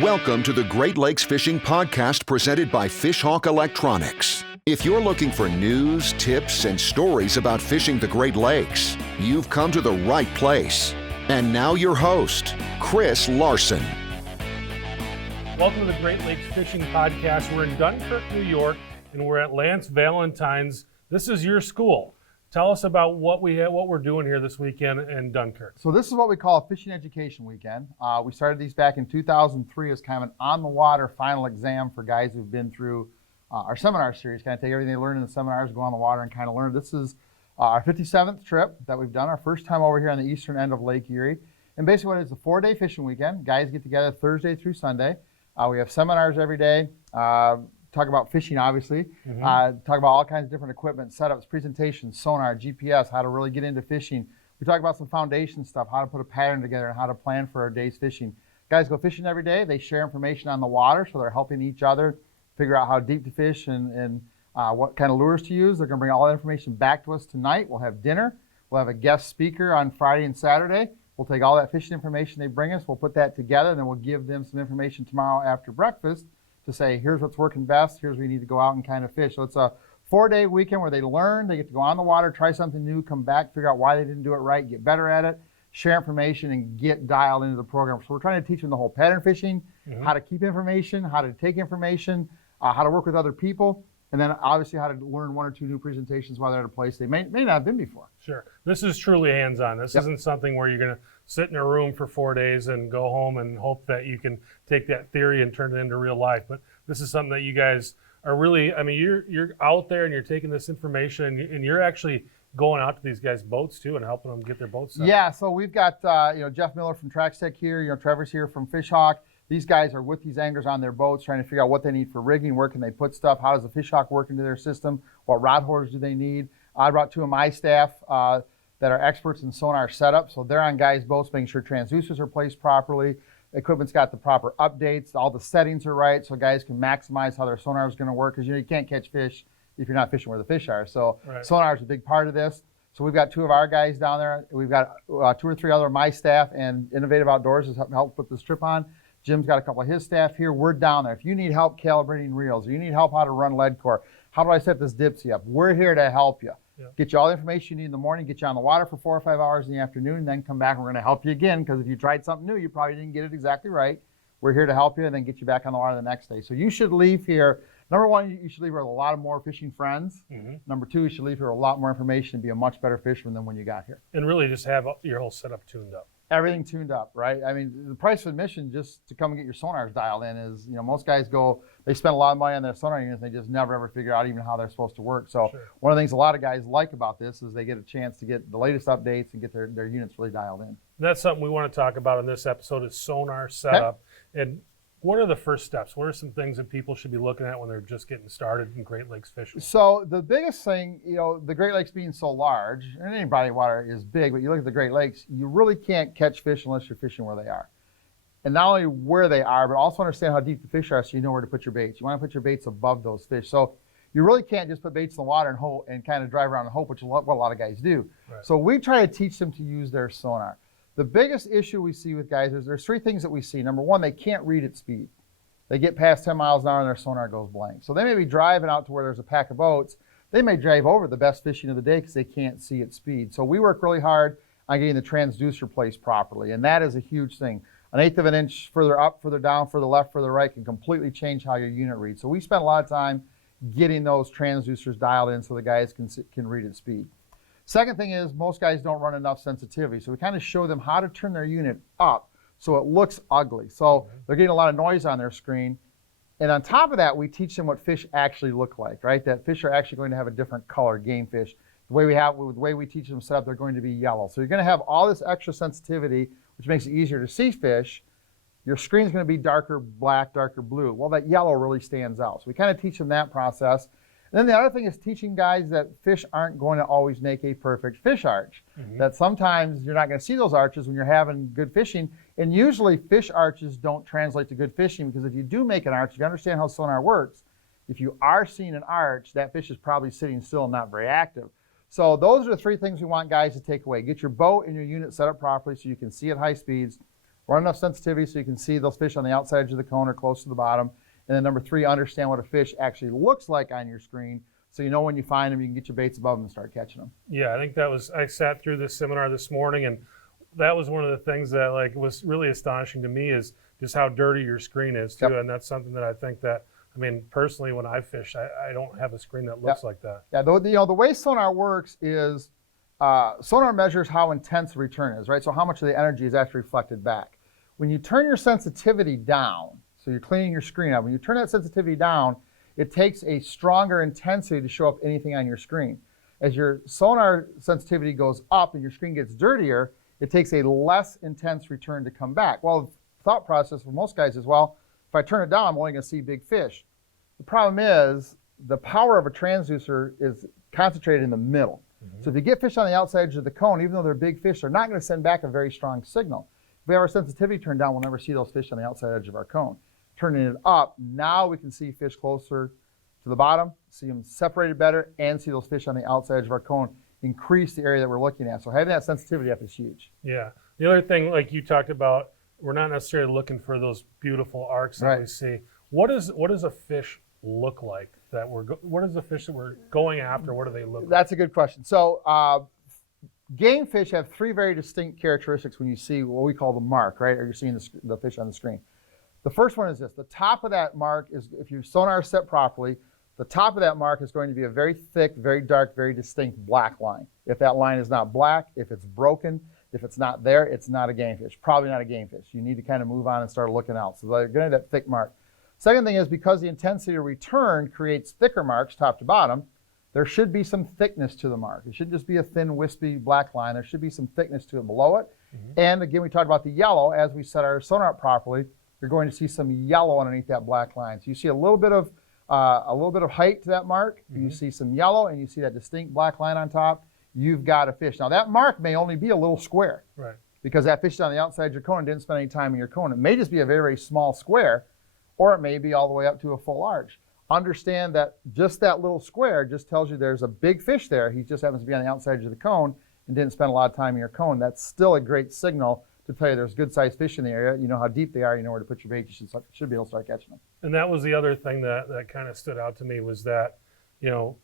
Welcome to the Great Lakes Fishing Podcast presented by Fishhawk Electronics. If you're looking for news, tips, and stories about fishing the Great Lakes, you've come to the right place. And now your host, Chris Larson. Welcome to the Great Lakes Fishing Podcast. We're in Dunkirk, New York, and we're at Lance Valentine's. This is your school. Tell us about what we're doing here this weekend in Dunkirk. So this is what we call a fishing education weekend. We started these back in 2003 as kind of an on-the-water final exam for guys who've been through our seminar series, kind of take everything they learned in the seminars, go on the water and kind of learn. This is our 57th trip that we've done, our first time over here on the eastern end of Lake Erie. And basically what it is, a 4-day fishing weekend. Guys get together Thursday through Sunday. We have seminars every day. Talk about fishing, obviously. Talk about all kinds of different equipment, setups, presentations, sonar, GPS, how to really get into fishing. We talk about some foundation stuff, how to put a pattern together and how to plan for our day's fishing. Guys go fishing every day. They share information on the water, so they're helping each other figure out how deep to fish and what kind of lures to use. They're going to bring all that information back to us tonight. We'll have dinner. We'll have a guest speaker on Friday and Saturday. We'll take all that fishing information they bring us. We'll put that together, and then we'll give them some information tomorrow after breakfast to say, here's what's working best, here's where you need to go out and kind of fish. So it's a 4-day weekend where they learn, they get to go on the water, try something new, come back, figure out why they didn't do it right, get better at it, share information, and get dialed into the program. So we're trying to teach them the whole pattern fishing, how to keep information, how to take information, how to work with other people, and then obviously how to learn 1 or 2 new presentations while they're at a place they may not have been before. Sure. This is truly hands-on. This isn't something where you're going to sit in a room for 4 days and go home and hope that you can take that theory and turn it into real life. But this is something that you guys are really, I mean, you're out there and you're taking this information and you're actually going out to these guys' boats too and helping them get their boats set. Yeah, so we've got Jeff Miller from Trax Tech here, Trevor's here from Fishhawk. These guys are with these anglers on their boats trying to figure out what they need for rigging, where can they put stuff, how does the Fishhawk work into their system, what rod holders do they need. I brought 2 of my staff that are experts in sonar setup, so they're on guys' boats making sure transducers are placed properly, equipment's got the proper updates, all the settings are right, so guys can maximize how their sonar is going to work, because you can't catch fish if you're not fishing where the fish are. So sonar is a big part of this. So we've got 2 of our guys down there. We've got 2 or 3 other of my staff, and Innovative Outdoors has helped put this trip on. Jim's got a couple of his staff here. We're down there. If you need help calibrating reels, or you need help how to run lead core, how do I set this dipsy up? We're here to help you. Get you all the information you need in the morning, get you on the water for 4 or 5 hours in the afternoon, and then come back and we're going to help you again, because if you tried something new, you probably didn't get it exactly right. We're here to help you and then get you back on the water the next day. So you should leave here, number 1, you should leave here with a lot of more fishing friends. Number 2, you should leave here with a lot more information and be a much better fisherman than when you got here. And really just have your whole setup tuned up. Everything tuned up, right? I mean, the price of admission just to come and get your sonars dialed in is, most guys go, they spend a lot of money on their sonar units, and they just never ever figure out even how they're supposed to work. So one of the things a lot of guys like about this is they get a chance to get the latest updates and get their units really dialed in. And that's something we want to talk about in this episode is sonar setup. And what are the first steps? What are some things that people should be looking at when they're just getting started in Great Lakes fishing? So the biggest thing, the Great Lakes being so large, and any body of water is big, but you look at the Great Lakes, you really can't catch fish unless you're fishing where they are. And not only where they are, but also understand how deep the fish are so you know where to put your baits. You want to put your baits above those fish. So you really can't just put baits in the water and kind of drive around and hope, which is what a lot of guys do. So we try to teach them to use their sonar. The biggest issue we see with guys is there's 3 things that we see. Number 1, they can't read at speed. They get past 10 miles an hour and their sonar goes blank. So they may be driving out to where there's a pack of boats. They may drive over the best fishing of the day because they can't see at speed. So we work really hard on getting the transducer placed properly, and that is a huge thing. 1/8 of an inch further up, further down, further left, further right can completely change how your unit reads. So we spend a lot of time getting those transducers dialed in so the guys can read at speed. Second thing is most guys don't run enough sensitivity. So we kind of show them how to turn their unit up so it looks ugly. So they're getting a lot of noise on their screen. And on top of that, we teach them what fish actually look like, right? That fish are actually going to have a different color, game fish. The way we teach them set up, they're going to be yellow. So you're going to have all this extra sensitivity, which makes it easier to see fish. Your screen's going to be darker black, darker blue. Well, that yellow really stands out. So we kind of teach them that process. And then the other thing is teaching guys that fish aren't going to always make a perfect fish arch. That sometimes you're not going to see those arches when you're having good fishing. And usually fish arches don't translate to good fishing, because if you do make an arch, if you understand how sonar works, if you are seeing an arch, that fish is probably sitting still and not very active. So those are the 3 things we want guys to take away. Get your boat and your unit set up properly so you can see at high speeds. Run enough sensitivity so you can see those fish on the outside edge of the cone or close to the bottom. And then number 3, understand what a fish actually looks like on your screen, so you know when you find them, you can get your baits above them and start catching them. Yeah, I think I sat through this seminar this morning, and that was one of the things that like was really astonishing to me is just how dirty your screen is too. Yep. And that's something that I think that, I mean, personally, when I fish, I don't have a screen that looks like that. Yeah, the way Sonar works is Sonar measures how intense the return is, right? So how much of the energy is actually reflected back. When you turn your sensitivity down, so you're cleaning your screen out, when you turn that sensitivity down, it takes a stronger intensity to show up anything on your screen. As your Sonar sensitivity goes up and your screen gets dirtier, it takes a less intense return to come back. Well, the thought process for most guys is, well, if I turn it down, I'm only going to see big fish. The problem is the power of a transducer is concentrated in the middle. So if you get fish on the outside edge of the cone, even though they're big fish, they're not going to send back a very strong signal. If we have our sensitivity turned down, we'll never see those fish on the outside edge of our cone. Turning it up, now we can see fish closer to the bottom, see them separated better, and see those fish on the outside edge of our cone increase the area that we're looking at. So having that sensitivity up is huge. Yeah. The other thing, like you talked about, we're not necessarily looking for those beautiful arcs that we see. What does a fish look like? What is the fish that we're going after? What do they look like? That's a good question. So game fish have 3 very distinct characteristics when you see what we call the mark, right? Or you're seeing the fish on the screen. The first one is this. The top of that mark is, if your sonar is set properly, the top of that mark is going to be a very thick, very dark, very distinct black line. If that line is not black, if it's broken, if it's not there, it's not a game fish. Probably not a game fish. You need to kind of move on and start looking out. So they're going to have that thick mark. Second thing is, because the intensity of return creates thicker marks top to bottom, there should be some thickness to the mark. It shouldn't just be a thin, wispy black line. There should be some thickness to it below it. And again, we talked about the yellow. As we set our sonar up properly, you're going to see some yellow underneath that black line. So you see a little bit of height to that mark. You see some yellow, and you see that distinct black line on top. You've got a fish. Now that mark may only be a little square, right? Because that fish is on the outside of your cone and didn't spend any time in your cone. It may just be a very, very small square, or it may be all the way up to a full arch. Understand that just that little square just tells you there's a big fish there. He just happens to be on the outside edge of the cone and didn't spend a lot of time in your cone. That's still a great signal to tell you there's good sized fish in the area. You know how deep they are, you know where to put your bait. You should be able to start catching them. And that was the other thing that kind of stood out to me was that, you know,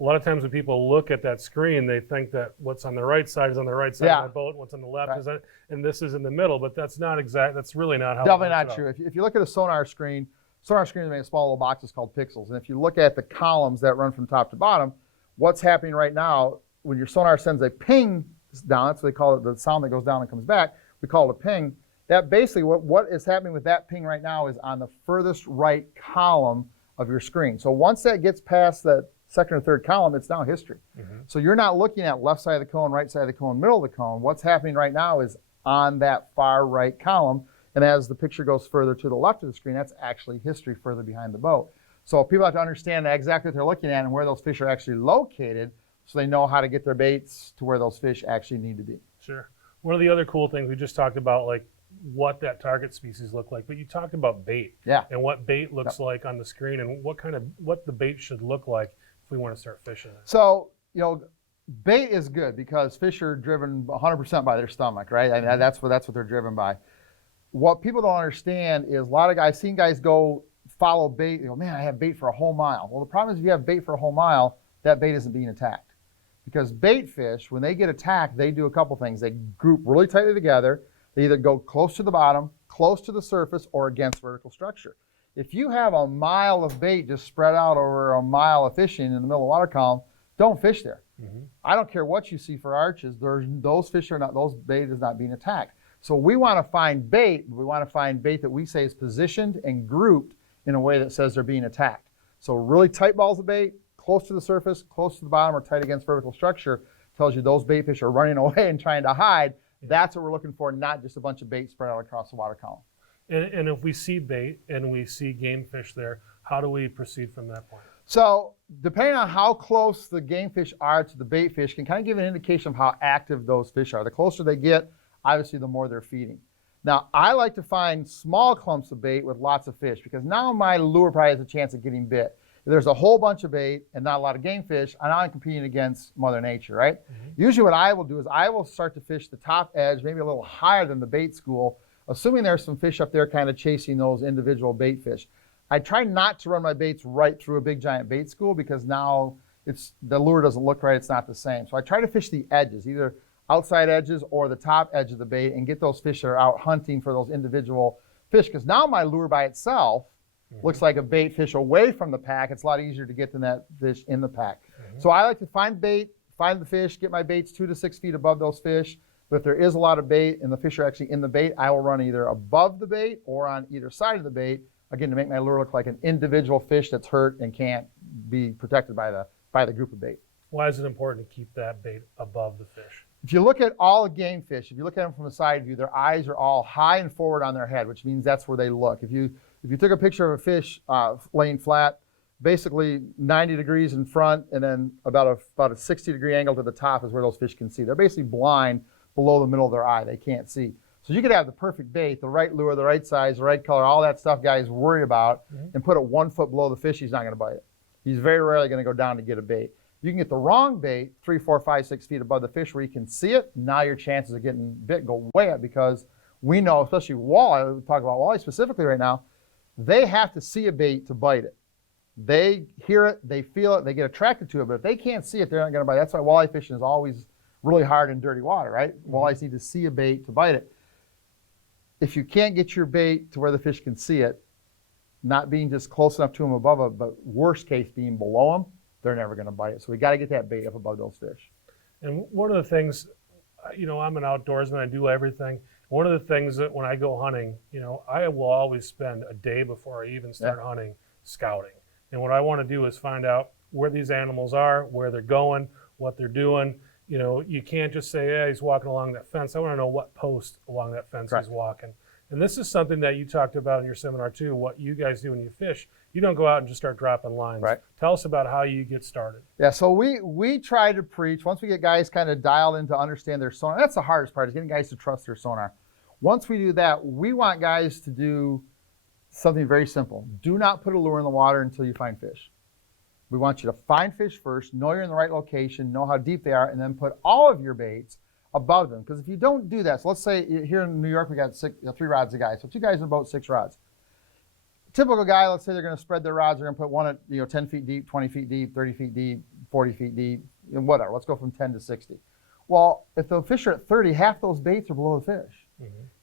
a lot of times when people look at that screen, they think that what's on the right side is on the right side of the boat, what's on the left is on, and this is in the middle, but that's not exact. That's really not how Definitely not true. If you look at a sonar screen is made in small little boxes called pixels. And if you look at the columns that run from top to bottom, what's happening right now, when your sonar sends a ping down, that's what they call it, the sound that goes down and comes back, we call it a ping. That basically, what is happening with that ping right now is on the furthest right column of your screen. So once that gets past that second or third column, it's now history. So you're not looking at left side of the cone, right side of the cone, middle of the cone. What's happening right now is on that far right column. And as the picture goes further to the left of the screen, that's actually history further behind the boat. So people have to understand exactly what they're looking at and where those fish are actually located so they know how to get their baits to where those fish actually need to be. Sure. One of the other cool things, we just talked about like what that target species look like, but you talked about bait and what bait looks like on the screen and what the bait should look like if we want to start fishing. So, you know, bait is good because fish are driven 100% by their stomach, right? I mean, that's what they're driven by. What people don't understand is a lot of guys, I've seen guys go follow bait, you go, man, I have bait for a whole mile. Well, the problem is if you have bait for a whole mile, that bait isn't being attacked. Because bait fish, when they get attacked, they do a couple things. They group really tightly together. They either go close to the bottom, close to the surface, or against vertical structure. If you have a mile of bait just spread out over a mile of fishing in the middle of the water column, don't fish there. I don't care what you see for arches. Those bait is not being attacked. So we want to find bait. We want to find bait that we say is positioned and grouped in a way that says they're being attacked. So really tight balls of bait, close to the surface, close to the bottom, or tight against vertical structure, tells you those bait fish are running away and trying to hide. That's what we're looking for, not just a bunch of bait spread out across the water column. And if we see bait and we see game fish there, how do we proceed from that point? So depending on how close the game fish are to the bait fish can kind of give an indication of how active those fish are. The closer they get, obviously the more they're feeding. Now, I like to find small clumps of bait with lots of fish because now my lure probably has a chance of getting bit. If there's a whole bunch of bait and not a lot of game fish, I'm competing against Mother Nature, right? Usually what I will do is I will start to fish the top edge, maybe a little higher than the bait school assuming there's some fish up there kind of chasing those individual bait fish. I try not to run my baits right through a big giant bait school because now the lure doesn't look right, it's not the same. So I try to fish the edges, either outside edges or the top edge of the bait, and get those fish that are out hunting for those individual fish, because now my lure by itself looks like a bait fish away from the pack. It's a lot easier to get than that fish in the pack. So I like to find bait, find the fish, get my baits 2 to 6 feet above those fish. But if there is a lot of bait and the fish are actually in the bait, I will run either above the bait or on either side of the bait, again, to make my lure look like an individual fish that's hurt and can't be protected by the group of bait. Why is it important to keep that bait above the fish? If you look at all the game fish, if you look at them from a side view, their eyes are all high and forward on their head, which means that's where they look. If you took a picture of a fish laying flat, basically 90 degrees in front and then about a 60-degree angle to the top is where those fish can see. They're basically blind below the middle of their eye. They can't see. So you could have the perfect bait, the right lure, the right size, the right color, all that stuff guys worry about, and put it 1 foot below the fish, he's not going to bite it. He's very rarely going to go down to get a bait. You can get the wrong bait 3, 4, 5, 6 feet above the fish where you can see it. Now your chances of getting bit go way up, because we know, especially walleye, we talk about walleye specifically right now, they have to see a bait to bite it. They hear it, they feel it, they get attracted to it, but if they can't see it, they're not going to bite it. That's why walleye fishing is always really hard in dirty water, right? Walleyes need to see a bait to bite it. If you can't get your bait to where the fish can see it, not being just close enough to them above it, but worst case being below them, they're never going to bite it. So we got to get that bait up above those fish. And one of the things, I'm an outdoorsman, I do everything. One of the things that when I go hunting, I will always spend a day before I even start hunting scouting. And what I want to do is find out where these animals are, where they're going, what they're doing. You can't just say, yeah, he's walking along that fence. I want to know what post along that fence he's walking. And this is something that you talked about in your seminar too, what you guys do when you fish. You don't go out and just start dropping lines. Right. Tell us about how you get started. Yeah, so we try to preach, once we get guys kind of dialed in to understand their sonar, that's the hardest part, is getting guys to trust their sonar. Once we do that, we want guys to do something very simple. Do not put a lure in the water until you find fish. We want you to find fish first, know you're in the right location, know how deep they are, and then put all of your baits above them. Because if you don't do that, so let's say here in New York we got 3 rods a guy, so 2 guys in a boat, 6 rods. Typical guy, let's say they're going to spread their rods, they're going to put one at 10 feet deep, 20 feet deep, 30 feet deep, 40 feet deep, and whatever. Let's go from 10 to 60. Well, if the fish are at 30, half those baits are below the fish.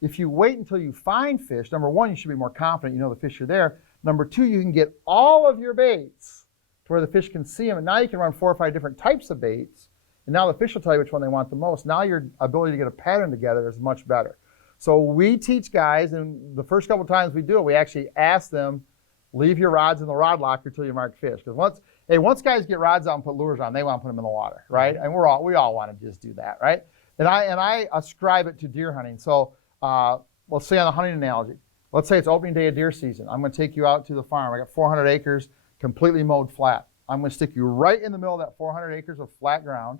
If you wait until you find fish, number one, you should be more confident you know the fish are there. Number 2, you can get all of your baits to where the fish can see them, and now you can run 4 or 5 different types of baits, and now the fish will tell you which one they want the most. Now your ability to get a pattern together is much better. So we teach guys, and the first couple times we do it, we actually ask them, leave your rods in the rod locker until you mark fish. Because once guys get rods out and put lures on, they want to put them in the water, right? And we all want to just do that, right? And I ascribe it to deer hunting. So let's say on the hunting analogy, let's say it's opening day of deer season. I'm going to take you out to the farm. I got 400 acres, completely mowed flat. I'm going to stick you right in the middle of that 400 acres of flat ground.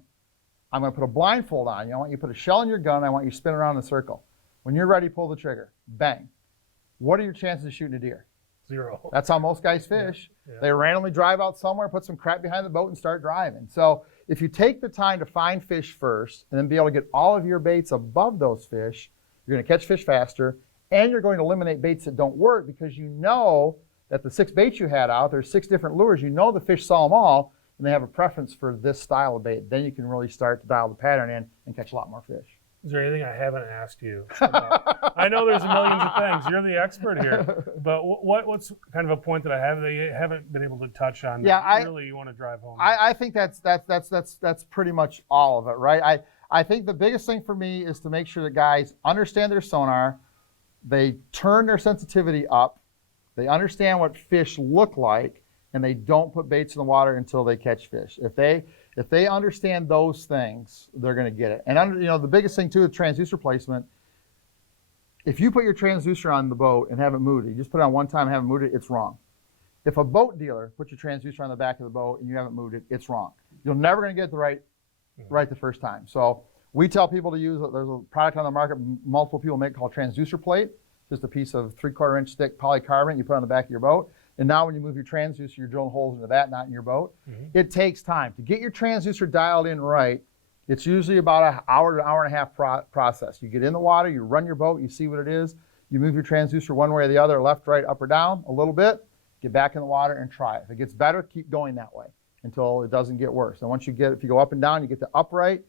I'm going to put a blindfold on you. I want you to put a shell in your gun. I want you to spin around in a circle. When you're ready, pull the trigger. Bang. What are your chances of shooting a deer? 0. That's how most guys fish. Yeah. They randomly drive out somewhere, put some crap behind the boat, and start driving. So if you take the time to find fish first and then be able to get all of your baits above those fish, you're going to catch fish faster, and you're going to eliminate baits that don't work, because you know that the 6 baits you had out, there's 6 different lures. You know the fish saw them all, and they have a preference for this style of bait. Then you can really start to dial the pattern in and catch a lot more fish. Is there anything I haven't asked you about? I know there's millions of things. You're the expert here. But what's kind of a point that I haven't been able to touch on that really you want to drive home? I think that's pretty much all of it, right? I think the biggest thing for me is to make sure that guys understand their sonar, they turn their sensitivity up, they understand what fish look like, and they don't put baits in the water until they catch fish. If they understand those things, they're going to get it. And the biggest thing too with transducer placement, if you put your transducer on the boat and haven't moved it, you just put it on one time and haven't moved it, it's wrong. If a boat dealer puts your transducer on the back of the boat and you haven't moved it, it's wrong. You're never going to get it right the first time. So we tell people to use, there's a product on the market multiple people make called transducer plate, just a piece of 3/4 inch thick polycarbonate you put on the back of your boat. And now when you move your transducer, you're drilling holes into that, not in your boat. It takes time. To get your transducer dialed in right, it's usually about an hour to hour and a half process. You get in the water, you run your boat, you see what it is. You move your transducer one way or the other, left, right, up or down a little bit, get back in the water and try it. If it gets better, keep going that way until it doesn't get worse. And once if you go up and down, you get the upright,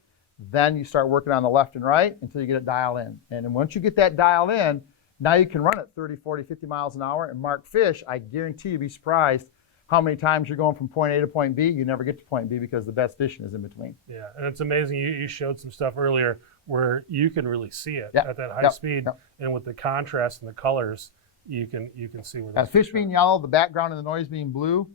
then you start working on the left and right until you get it dialed in. And then once you get that dialed in, now you can run it 30, 40, 50 miles an hour and mark fish. I guarantee you'll be surprised how many times you're going from point A to point B. You never get to point B because the best fishing is in between. Yeah, and it's amazing. You showed some stuff earlier where you can really see it Yep. at that high Yep. speed, Yep. and with the contrast and the colors, you can see where That those fish are. being yellow, the background and the noise being blue,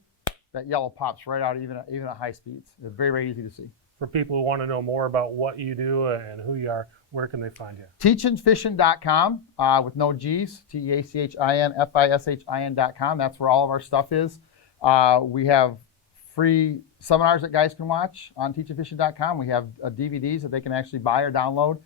that yellow pops right out even at high speeds. It's very, very easy to see. For people who want to know more about what you do and who you are, where can they find you? TeachinFishin.com with no G's, TeachinFishin.com. That's where all of our stuff is. We have free seminars that guys can watch on TeachinFishin.com. We have DVDs that they can actually buy or download.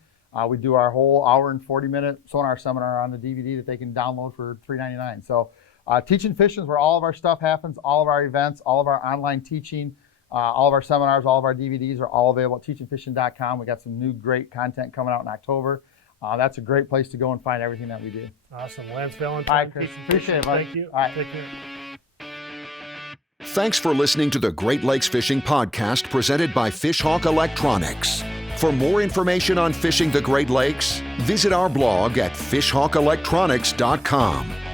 We do our whole hour and 40-minute Sonar seminar on the DVD that they can download for $3.99. So Teachin Fishin is where all of our stuff happens, all of our events, all of our online teaching, all of our seminars, all of our DVDs are all available at TeachinFishin.com. We got some new great content coming out in October. That's a great place to go and find everything that we do. Awesome. Lance Valentine. All right, Chris. Teachin Appreciate Fishin, it, buddy. Thank you. All right. Take care. Thanks for listening to the Great Lakes Fishing Podcast presented by Fishhawk Electronics. For more information on fishing the Great Lakes, visit our blog at fishhawkelectronics.com.